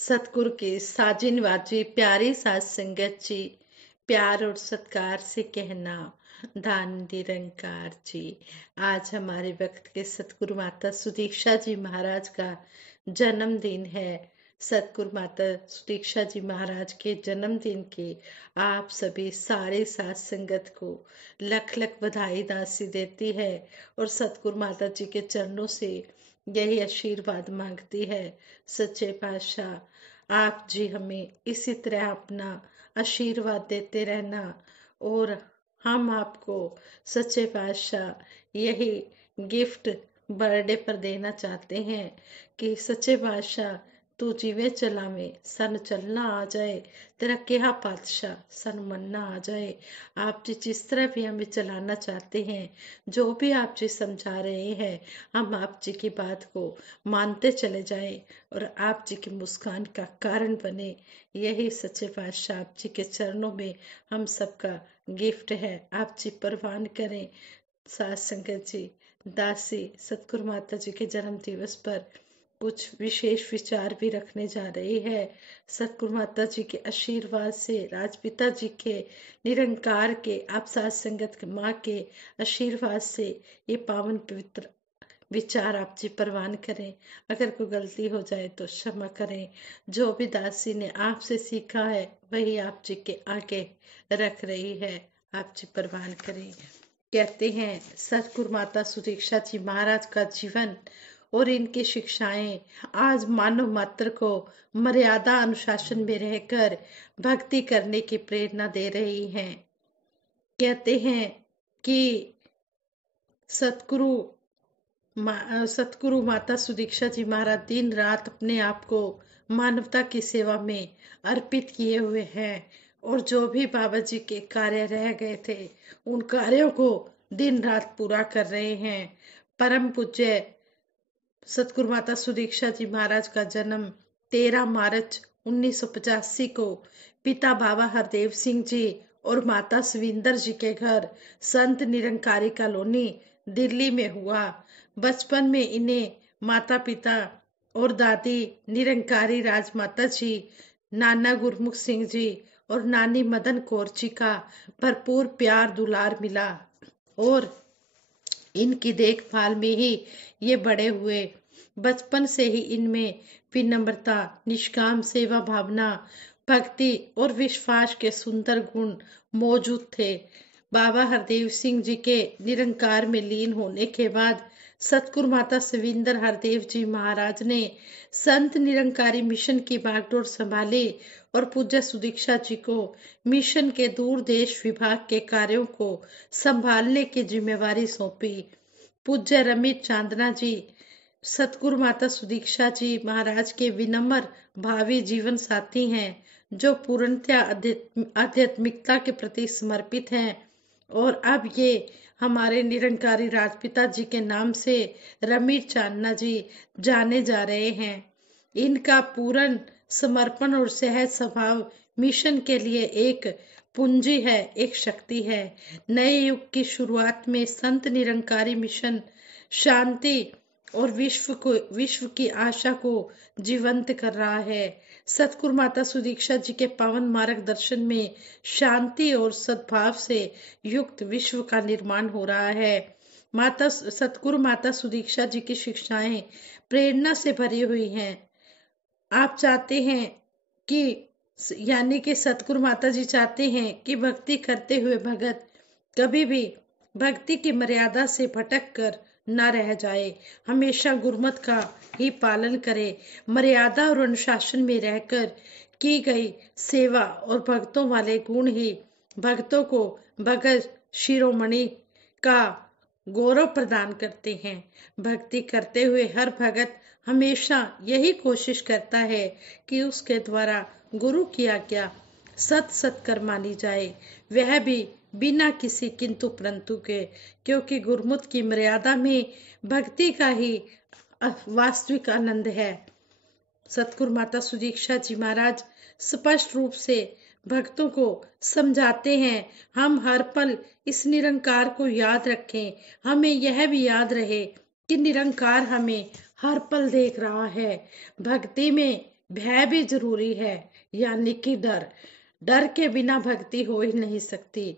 सतगुरु की साजिन वाजी प्यारी साज संगत जी, प्यार और सत्कार से कहना दान निरंकार जी। आज हमारे वक्त के सतगुरु माता सुदीक्षा जी महाराज का जन्मदिन है। सतगुरु माता सुदीक्षा जी महाराज के जन्मदिन की आप सभी सारे साथ संगत को लख लख बधाई दासी देती है और सतगुरु माता जी के चरणों से यही आशीर्वाद मांगती है। सच्चे पातशाह आप जी हमें इसी तरह अपना आशीर्वाद देते रहना और हम आपको सच्चे पातशाह यही गिफ्ट बर्थडे पर देना चाहते हैं कि सच्चे पातशाह तू जीवे चलावे सन चलना आ जाए, तेरा केहा पातशाह सन मनना आ जाए। आप जी जिस तरह भी हमें चलाना चाहते हैं, जो भी आप जी समझा रहे हैं, हम आप जी की बात को मानते चले जाएं और आप जी की मुस्कान का कारण बने। यही सच्चे पातशाह आप जी के चरणों में हम सबका गिफ्ट है। आप जी परवान करें। साथ संगत जी, दासी सतगुरु माता जी के जन्म दिवस पर कुछ विशेष विचार भी रखने जा रही है। सतगुरु माता जी के आशीर्वाद से, राजपिता जी के निरंकार के, आप साथ संगत माँ के आशीर्वाद से ये पावन पवित्र विचार आप जी परवान करें। अगर कोई गलती हो जाए तो क्षमा करें। जो भी दासी ने आपसे सीखा है वही आप जी के आगे रख रही है। आप जी परवान करें। कहते हैं सतगुरु माता सुदीक्षा जी महाराज का जीवन और इनकी शिक्षाएं आज मानव मात्र को मर्यादा अनुशासन में रहकर भक्ति करने की प्रेरणा दे रही हैं। कहते हैं कि सतगुरु माता सुदीक्षा जी महाराज दिन रात अपने आप को मानवता की सेवा में अर्पित किए हुए हैं और जो भी बाबा जी के कार्य रह गए थे उन कार्यों को दिन रात पूरा कर रहे हैं। परम पूज्य सतगुरु माता सुदीक्षा जी महाराज का जन्म 13 मार्च 1985 को पिता बाबा हरदेव सिंह जी और माता सविंदर जी के घर संत निरंकारी कॉलोनी दिल्ली में हुआ। बचपन में इन्हें माता पिता और दादी निरंकारी राजमाता जी, नाना गुरमुख सिंह जी और नानी मदन कौर जी का भरपूर प्यार दुलार मिला और इनकी देखभाल में ही ये बड़े हुए। बचपन से ही इनमें विनम्रता, निष्काम सेवा भावना, भक्ति और विश्वास के सुंदर गुण मौजूद थे। बाबा हरदेव सिंह जी के निरंकार में लीन होने के बाद सतगुरु माता सविंदर हरदेव जी महाराज ने संत निरंकारी मिशन की बागडोर संभाली और पूज्य सुदीक्षा जी को मिशन के दूर देश विभाग के कार्यों को संभालने की जिम्मेवारी सौंपी। पूज्य रमित चांदना जी सतगुरु माता सुदीक्षा जी महाराज के विनम्र भावी जीवन साथी हैं, जो पूर्णतया आध्यात्मिकता के प्रति समर्पित हैं और अब ये हमारे निरंकारी राजपिता जी के नाम से रमीर चांदना जी जाने जा रहे हैं। इनका पूर्ण समर्पण और सहज स्वभाव मिशन के लिए एक पूंजी है, एक शक्ति है। नए युग की शुरुआत में संत निरंकारी मिशन शांति और विश्व की आशा को जीवंत कर रहा है। सतगुरु माता सुदीक्षा जी के पावन मार्गदर्शन में शांति और सद्भाव से युक्त विश्व का निर्माण हो रहा है। सतगुरु माता सुदीक्षा जी की शिक्षाएं प्रेरणा से भरी हुई हैं। आप चाहते हैं कि यानी कि सतगुरु माता जी चाहते हैं कि भक्ति करते हुए भगत कभी भी भक्ति की मर्यादा से भटक कर न रह जाए, हमेशा गुरमत का ही पालन करे, मर्यादा और अनुशासन में रहकर की गई सेवा और भक्तों वाले गुण ही भक्तों को भगत शिरोमणि का गौरव प्रदान करते हैं। भक्ति करते हुए हर भगत हमेशा यही कोशिश करता है कि उसके द्वारा गुरु की आज्ञा सत कर मानी जाए, वह भी बिना किसी किंतु परंतु के, क्योंकि गुरमुत की मर्यादा में भक्ति का ही वास्तविक आनंद है। सतगुरु माता सुदीक्षा जी महाराज स्पष्ट रूप से भक्तों को समझाते हैं, हम हर पल इस निरंकार को याद रखें। हमें यह भी याद रहे कि निरंकार हमें हर पल देख रहा है। भक्ति में भय भी जरूरी है, यानी कि डर। डर के बिना भक्ति हो ही नहीं सकती।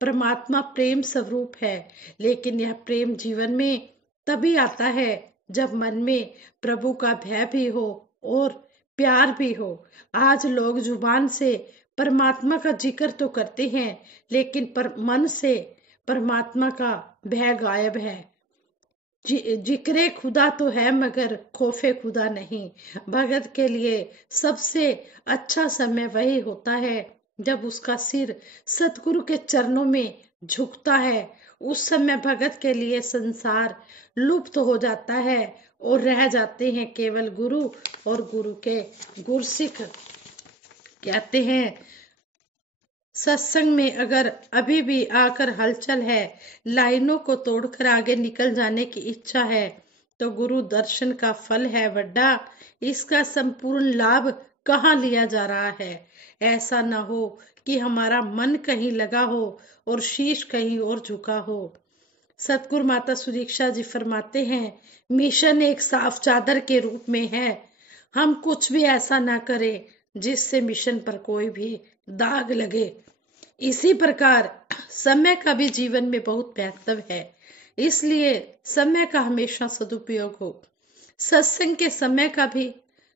परमात्मा प्रेम स्वरूप है, लेकिन यह प्रेम जीवन में तभी आता है जब मन में प्रभु का भय भी हो और प्यार भी हो। आज लोग जुबान से परमात्मा का जिक्र तो करते हैं, लेकिन मन से परमात्मा का भय गायब है। जिक्रे खुदा तो है, मगर खौफे खुदा नहीं। भगत के लिए सबसे अच्छा समय वही होता है जब उसका सिर सतगुरु के चरणों में झुकता है। उस समय भगत के लिए संसार लुप्त हो जाता है और रह जाते हैं केवल गुरु और गुरु के गुरसिख। कहते हैं, सत्संग में अगर अभी भी आकर हलचल है, लाइनों को तोड़कर आगे निकल जाने की इच्छा है, तो गुरु दर्शन का फल है बड़ा। इसका संपूर्ण लाभ कहाँ लिया जा रहा है? ऐसा ना हो कि हमारा मन कहीं लगा हो और शीश कहीं और झुका हो। सतगुरु माता सुदीक्षा जी फरमाते हैं, मिशन एक साफ चादर के रूप में है। हम कुछ भी ऐसा ना करें जिससे मिशन पर कोई भी दाग लगे। इसी प्रकार समय का भी जीवन में बहुत महत्व है, इसलिए समय का हमेशा सदुपयोग हो। सत्संग के समय का भी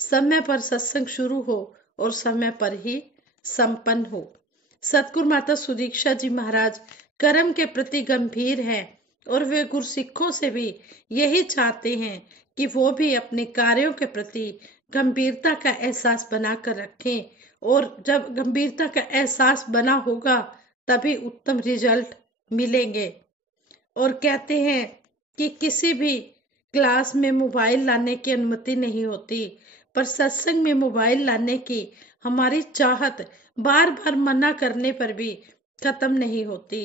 समय पर सत्संग शुरू हो और समय पर ही संपन्न हो। सतगुरु माता सुदीक्षा जी महाराज कर्म के प्रति गंभीर हैं और वे गुरसिखों से भी यही चाहते हैं कि वो भी अपने कार्यों के प्रति गंभीरता का एहसास बनाकर रखें, और जब गंभीरता का एहसास बना होगा तभी उत्तम रिजल्ट मिलेंगे। और कहते हैं कि किसी भी क्लास में मोबाइल लाने की अनुमति नहीं होती, पर सत्संग में मोबाइल लाने की हमारी चाहत बार बार मना करने पर भी खत्म नहीं होती।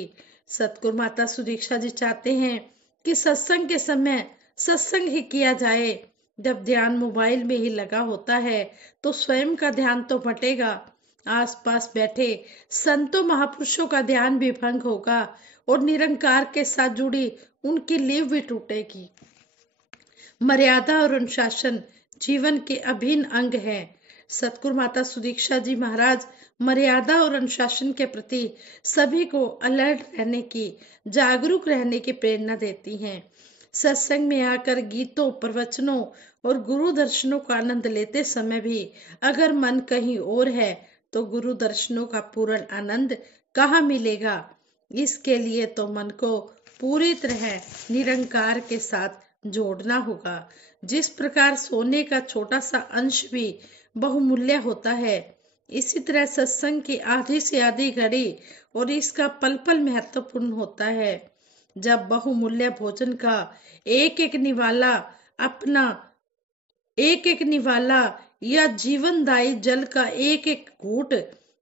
सतगुरु माता सुदीक्षा जी चाहते हैं कि सत्संग के समय सत्संग ही किया जाए। जब ध्यान मोबाइल में ही लगा होता है तो स्वयं का ध्यान तो भटेगा, आसपास बैठे संतों महापुरुषों का ध्यान भी भंग होगा और निरंकार के साथ जुड़ी उनकी लीव भी टूटेगी। मर्यादा और अनुशासन जीवन के अभिन्न अंग है। सतगुरु माता सुदीक्षा जी महाराज मर्यादा और अनुशासन के प्रति सभी को अलर्ट रहने की, जागरूक रहने की प्रेरणा देती हैं। सत्संग में आकर गीतों, प्रवचनों और गुरु दर्शनों का आनंद लेते समय भी अगर मन कहीं और है तो गुरु दर्शनों का पूर्ण आनंद कहाँ मिलेगा? इसके लिए तो मन को पूरी तरह निरंकार के साथ जोड़ना होगा। जिस प्रकार सोने का छोटा सा अंश भी बहुमूल्य होता है, इसी तरह सत्संग की आधी से आधी घड़ी और इसका पल पल महत्वपूर्ण होता है। जब बहुमूल्य भोजन का एक एक निवाला या जीवनदायी जल का एक एक घूंट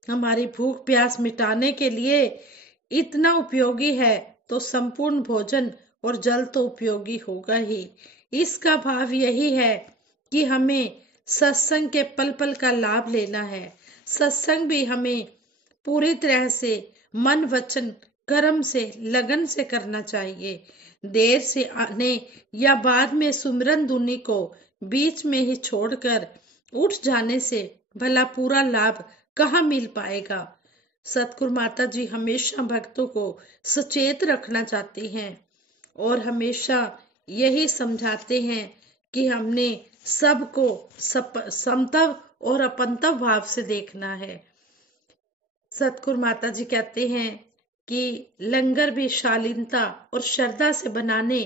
हमारी भूख प्यास मिटाने के लिए इतना उपयोगी है, तो संपूर्ण भोजन और जल तो उपयोगी होगा ही। इसका भाव यही है कि हमें सत्संग के पल पल का लाभ लेना है। सत्संग भी हमें पूरी तरह से मन वचन कर्म से लगन से करना चाहिए। देर से आने या बाद में सुमिरन धुनी को बीच में ही छोड़कर उठ जाने से भला पूरा लाभ कहाँ मिल पाएगा? सतगुरु माता जी हमेशा भक्तों को सचेत रखना चाहती हैं और हमेशा यही समझाते हैं कि हमने सबको समतव और अपंतव भाव से देखना है। सतगुरु माता जी कहते हैं कि लंगर भी शालीनता और श्रद्धा से बनाने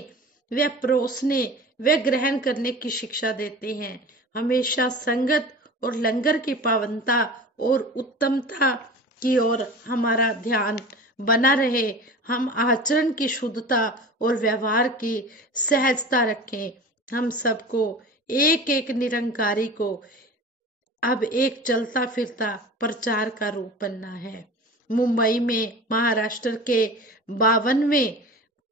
व परोसने व ग्रहण करने की शिक्षा देते हैं। हमेशा संगत और लंगर की पावनता और उत्तमता की ओर हमारा ध्यान बना रहे। हम आचरण की शुद्धता और व्यवहार की सहजता रखें। हम सबको एक एक निरंकारी को अब एक चलता फिरता प्रचार का रूप बनना है। मुंबई में महाराष्ट्र के 52वें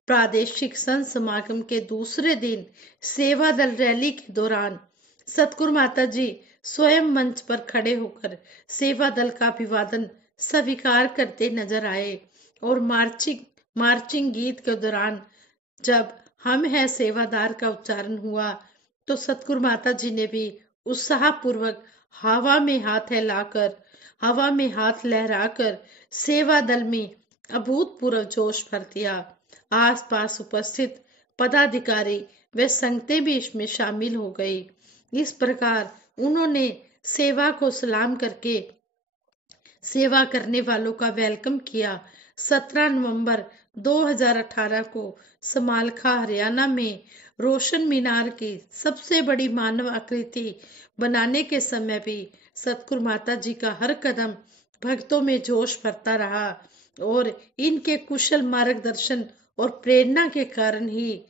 प्रादेशिक संत समागम के दूसरे दिन सेवा दल रैली के दौरान सतगुरु माता जी स्वयं मंच पर खड़े होकर सेवा दल का अभिवादन स्वीकार करते नजर आए और मार्चिंग गीत के दौरान जब हम हैं सेवादार का उच्चारण हुआ तो सतगुरु माता जी ने भी उत्साहपूर्वक हवा में हाथ लहराकर सेवा दल में अभूतपूर्व जोश भर दिया। आसपास उपस्थित पदाधिकारी व संगतें भी इसमें शामिल हो गई। इस प्रकार उन्होंने सेवा को सलाम करके सेवा करने वालों का वेलकम किया। 17 नवंबर 2018 को समालखा हरियाणा में रोशन मीनार की सबसे बड़ी मानव आकृति बनाने के समय भी सतगुरु माता जी का हर कदम भक्तों में जोश भरता रहा और इनके कुशल मार्गदर्शन और प्रेरणा के कारण ही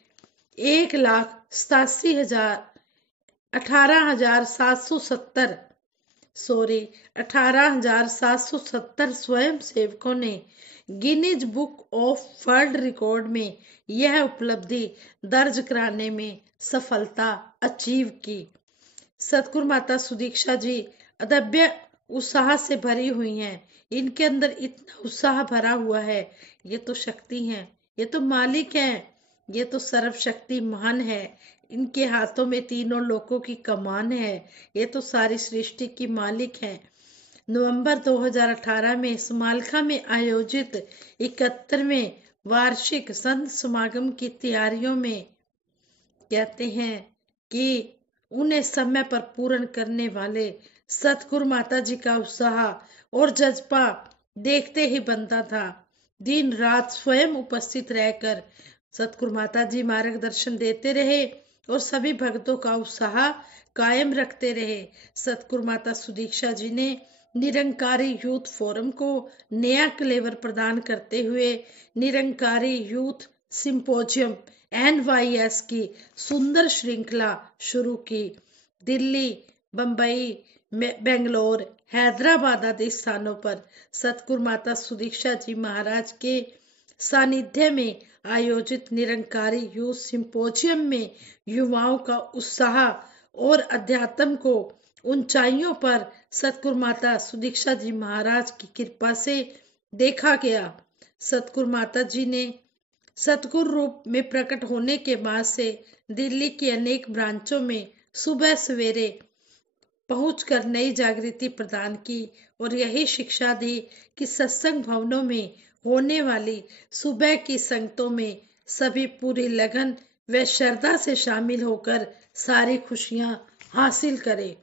18,770 स्वयं सेवकों ने Guinness book of world record में यह उपलब्धि दर्ज कराने में सफलता अचीव की। सतगुरु माता सुदीक्षा जी अदम्य उत्साह से भरी हुई हैं। इनके अंदर इतना उत्साह भरा हुआ है। ये तो शक्ति हैं, ये तो मालिक हैं, ये तो सर्वशक्तिमान है। इनके हाथों में तीनों लोकों की कमान है। ये तो सारी सृष्टि की मालिक हैं। नवंबर 2018 में समालखा में आयोजित 71वें वार्षिक संत समागम की तैयारियों में कहते हैं कि उन्हें समय पर पूर्ण करने वाले सतगुरु माता जी का उत्साह और जज्बा देखते ही बनता था। दिन रात स्वयं उपस्थित रहकर सतगुरु माता जी मार्गदर्शन देते रहे और सभी भक्तों का उत्साह कायम रखते रहे। सतगुरु माता सुदीक्षा जी ने निरंकारी यूथ फोरम को नया क्लेवर प्रदान करते हुए निरंकारी यूथ सिंपोजियम NYS की सुंदर श्रृंखला शुरू की। दिल्ली, बंबई, बेंगलोर, हैदराबाद आदि स्थानों पर सतगुरु माता सुदीक्षा जी महाराज के सानिध्य में आयोजित निरंकारी यूथ सिंपोजियम में युवाओं का उत्साह और अध्यात्म को ऊंचाइयों पर सतगुरु माता सुदीक्षा जी महाराज की कृपा से देखा गया। सतगुरु माता जी ने सतगुरु रूप में प्रकट होने के बाद से दिल्ली की अनेक ब्रांचों में सुबह सवेरे पहुंचकर नई जागृति प्रदान की और यही शिक्षा दी कि सत्संग भवनों में होने वाली सुबह की संगतों में सभी पूरी लगन व श्रद्धा से शामिल होकर सारी खुशियां हासिल करें।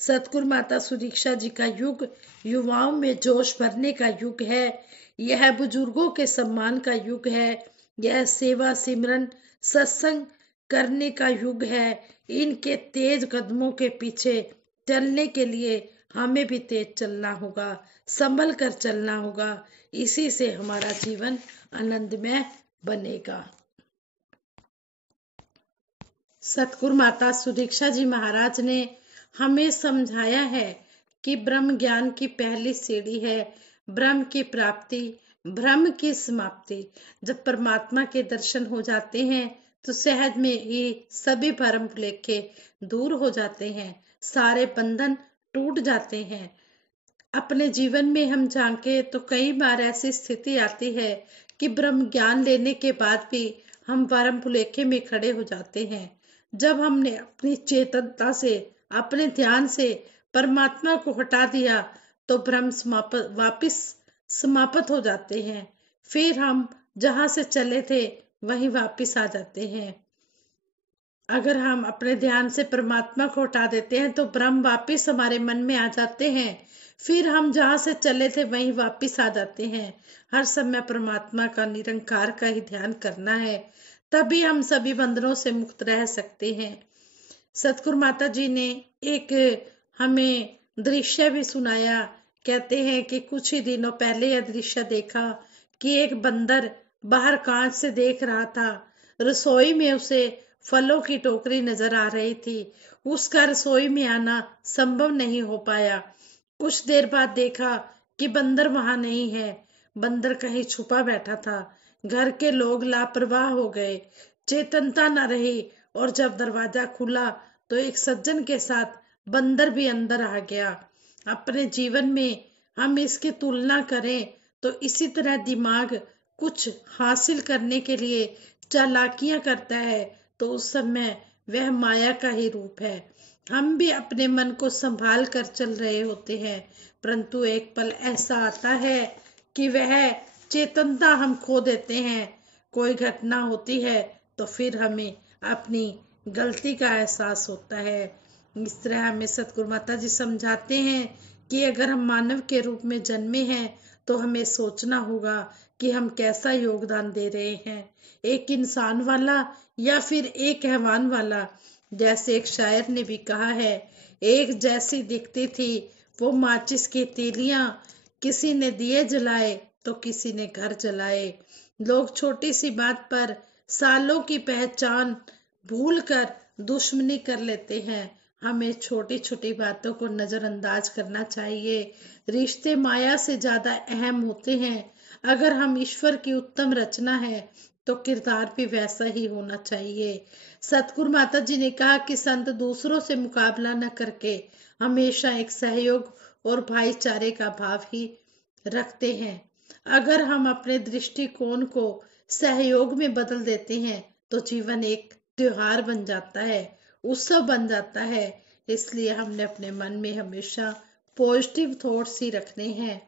सतगुरु माता सुदीक्षा जी का युग युवाओं में जोश भरने का युग है। यह बुजुर्गों के सम्मान का युग है। यह सेवा सिमरन सत्संग करने का युग है। इनके तेज कदमों के पीछे चलने के लिए हमें भी तेज चलना होगा, संभल कर चलना होगा। इसी से हमारा जीवन आनंदमय बनेगा। सतगुरु माता सुदीक्षा जी महाराज ने हमें समझाया है कि ब्रह्म ज्ञान की पहली सीढ़ी है ब्रह्म की प्राप्ति, ब्रह्म की समाप्ति। जब परमात्मा के दर्शन हो जाते हैं तो सहज में ही सभी भरम भुलेखे दूर हो जाते हैं, सारे बंधन टूट जाते हैं। अपने जीवन में हम झांके तो कई बार ऐसी स्थिति आती है कि ब्रह्म ज्ञान लेने के बाद भी हम भरम भुलेखे में खड़े हो जाते हैं। जब हमने अपनी चेतनता से, अपने ध्यान से परमात्मा को हटा दिया तो भ्रम वापिस समाप्त हो जाते हैं। फिर हम जहां से चले थे वहीं वापिस आ जाते हैं। अगर हम अपने ध्यान से परमात्मा को हटा देते हैं तो ब्रह्म वापिस हमारे मन में आ जाते हैं। फिर हम जहां से चले थे वहीं वापिस आ जाते हैं। हर समय परमात्मा का निरंकार का ही ध्यान करना है, तभी हम सभी बंधनों से मुक्त रह सकते हैं। सतगुरु माता जी ने एक हमें दृश्य भी सुनाया। कहते हैं कि कुछ ही दिनों पहले यह दृश्य देखा कि एक बंदर बाहर कांच से देख रहा था। रसोई में उसे फलों की टोकरी नजर आ रही थी। उसका रसोई में आना संभव नहीं हो पाया। कुछ देर बाद देखा कि बंदर वहां नहीं है, बंदर कहीं छुपा बैठा था। घर के लोग लापरवाह हो गए, चेतनता न रही और जब दरवाजा खुला तो एक सज्जन के साथ बंदर भी अंदर आ गया। अपने जीवन में हम इसकी तुलना करें तो इसी तरह दिमाग कुछ हासिल करने के लिए चालाकियां करता है तो उस समय वह माया का ही रूप है। हम भी अपने मन को संभाल कर चल रहे होते हैं, परंतु एक पल ऐसा आता है कि वह चेतनता हम खो देते हैं। कोई घटना होती है तो फिर हमें अपनी गलती का एहसास होता है। इस तरह हमें सतगुरु माता जी समझाते हैं कि अगर हम मानव के रूप में जन्मे हैं तो हमें सोचना होगा कि हम कैसा योगदान दे रहे हैं, एक इंसान वाला या फिर एक हैवान वाला। जैसे एक शायर ने भी कहा है, एक जैसी दिखती थी वो माचिस की तीलियां, किसी ने दिए जलाए तो किसी ने घर जलाए। लोग छोटी सी बात पर सालों की पहचान भूल कर दुश्मनी कर लेते हैं। हमें छोटी छोटी बातों को नजरअंदाज करना चाहिए। रिश्ते माया से ज्यादा अहम होते हैं। अगर हम ईश्वर की उत्तम रचना है तो किरदार भी वैसा ही होना चाहिए। सतगुरु माता जी ने कहा कि संत दूसरों से मुकाबला न करके हमेशा एक सहयोग और भाईचारे का भाव ही रखते हैं। अगर हम अपने दृष्टिकोण को सहयोग में बदल देते हैं तो जीवन एक त्योहार बन जाता है, उत्सव बन जाता है। इसलिए हमने अपने मन में हमेशा पॉजिटिव थॉट्स ही रखने हैं।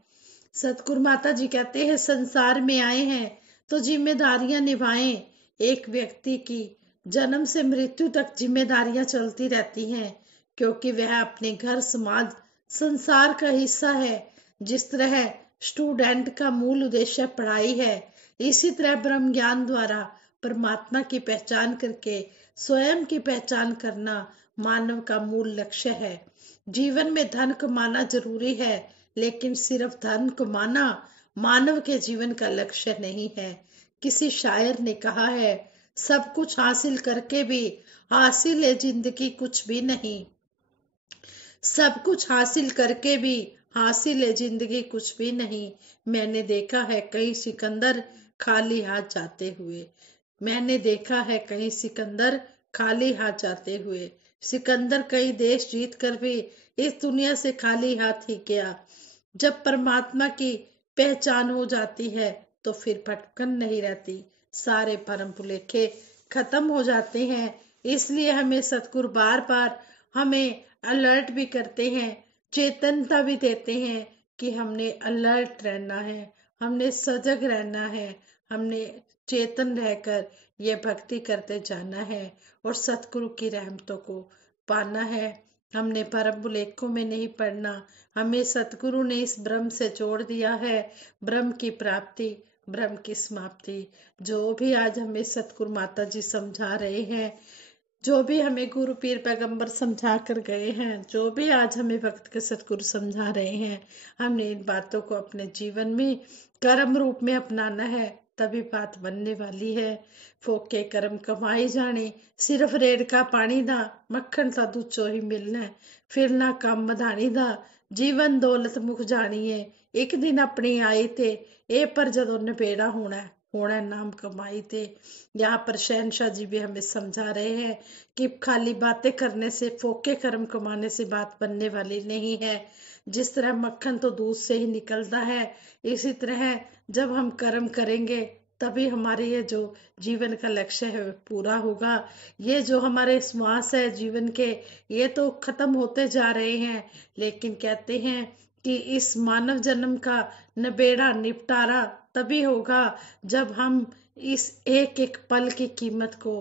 सतगुरु माता जी कहते हैं संसार में आए हैं तो जिम्मेदारियां निभाएं। एक व्यक्ति की जन्म से मृत्यु तक जिम्मेदारियां चलती रहती हैं, क्योंकि वह अपने घर समाज संसार का हिस्सा है। जिस तरह स्टूडेंट का मूल उद्देश्य पढ़ाई है, इसी तरह ब्रह्म ज्ञान द्वारा परमात्मा की पहचान करके स्वयं की पहचान करना मानव का मूल लक्ष्य है। जीवन में धन कमाना जरूरी है, लेकिन सिर्फ धन कमाना मानव के जीवन का लक्ष्य नहीं है। किसी शायर ने कहा है, सब कुछ हासिल करके भी हासिल है जिंदगी कुछ भी नहीं। सब कुछ हासिल करके भी हासिल है जिंदगी कुछ भी नहीं। मैंने देखा है कई सिकंदर खाली हाथ जाते हुए। मैंने देखा है कई सिकंदर खाली हाथ जाते हुए। सिकंदर कई देश जीत कर भी इस दुनिया से खाली हाथ ही गया। जब परमात्मा की पहचान हो जाती है तो फिर भटकन नहीं रहती, सारे भरम भुलेखे खत्म हो जाते हैं। इसलिए हमें सतगुरु बार बार हमें अलर्ट भी करते हैं, चेतनता भी देते हैं कि हमने अलर्ट रहना है, हमने सजग रहना है, हमने चेतन रहकर ये भक्ति करते जाना है और सतगुरु की रहमतों को पाना है। हमने परम बुलेखों में नहीं पढ़ना, हमें सतगुरु ने इस ब्रह्म से जोड़ दिया है। ब्रह्म की प्राप्ति, ब्रह्म की समाप्ति, जो भी आज हमें सतगुरु माता जी समझा रहे हैं, जो भी हमें गुरु पीर पैगंबर समझा कर गए हैं, जो भी आज हमें वक्त के सतगुरु समझा रहे हैं, हमने इन बातों को अपने जीवन में कर्म रूप में अपनाना है, तभी बात बनने वाली है। फोके कर्म कमाई जाने, सिर्फ रेड़ का पानी दा, मक्खन सा दूचो ही मिलना है, फिर ना काम मधानी दा, जीवन दौलत मुख जानी है। एक दिन अपनी आई थे ए पर जदों नबेड़ा होना नाम कमाई थे। यहाँ पर शहनशाह जी भी हमें समझा रहे हैं कि खाली बातें करने से, फोके कर्म कमाने से बात बनने वाली नहीं है। जिस तरह मक्खन तो दूध से ही निकलता है, इसी तरह जब हम कर्म करेंगे तभी हमारे ये जो जीवन का लक्ष्य है पूरा होगा। ये जो हमारे श्वास है जीवन के, ये तो खत्म होते जा रहे हैं, लेकिन कहते हैं कि इस मानव जन्म का नबेड़ा निपटारा तभी होगा जब हम इस एक एक पल की कीमत को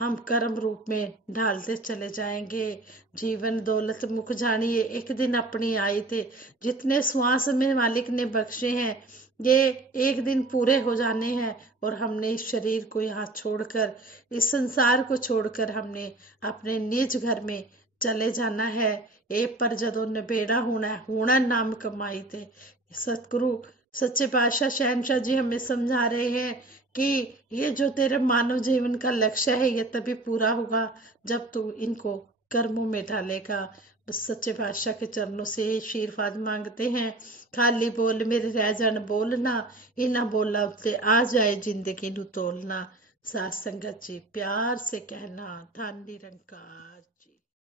हम कर्म रूप में ढालते चले जाएंगे। जीवन दौलत मुख जानिए, एक दिन अपनी आई थे। जितने श्वास में मालिक ने बख्शे हैं, ये एक दिन पूरे हो जाने हैं और हमने इस शरीर को यहाँ छोड़कर, इस संसार को छोड़कर हमने अपने निज घर में चले जाना है। ए पर जदों नबेड़ा होना नाम कमाई थे। सतगुरु सच्चे पातशाह शहनशाह जी हमें समझा रहे हैं कि ये जो तेरे मानव जीवन का लक्ष्य है ये तभी पूरा होगा जब तू इनको कर्मों में ढालेगा। बस सच्चे पातशाह के चरणों से आशीर्वाद मांगते हैं। खाली बोल मेरे रह जान बोलना, इना बोला उत्ते आ जाए जिंदगी नु तोलना। साथ संगत जी प्यार से कहना, धन निरंकार।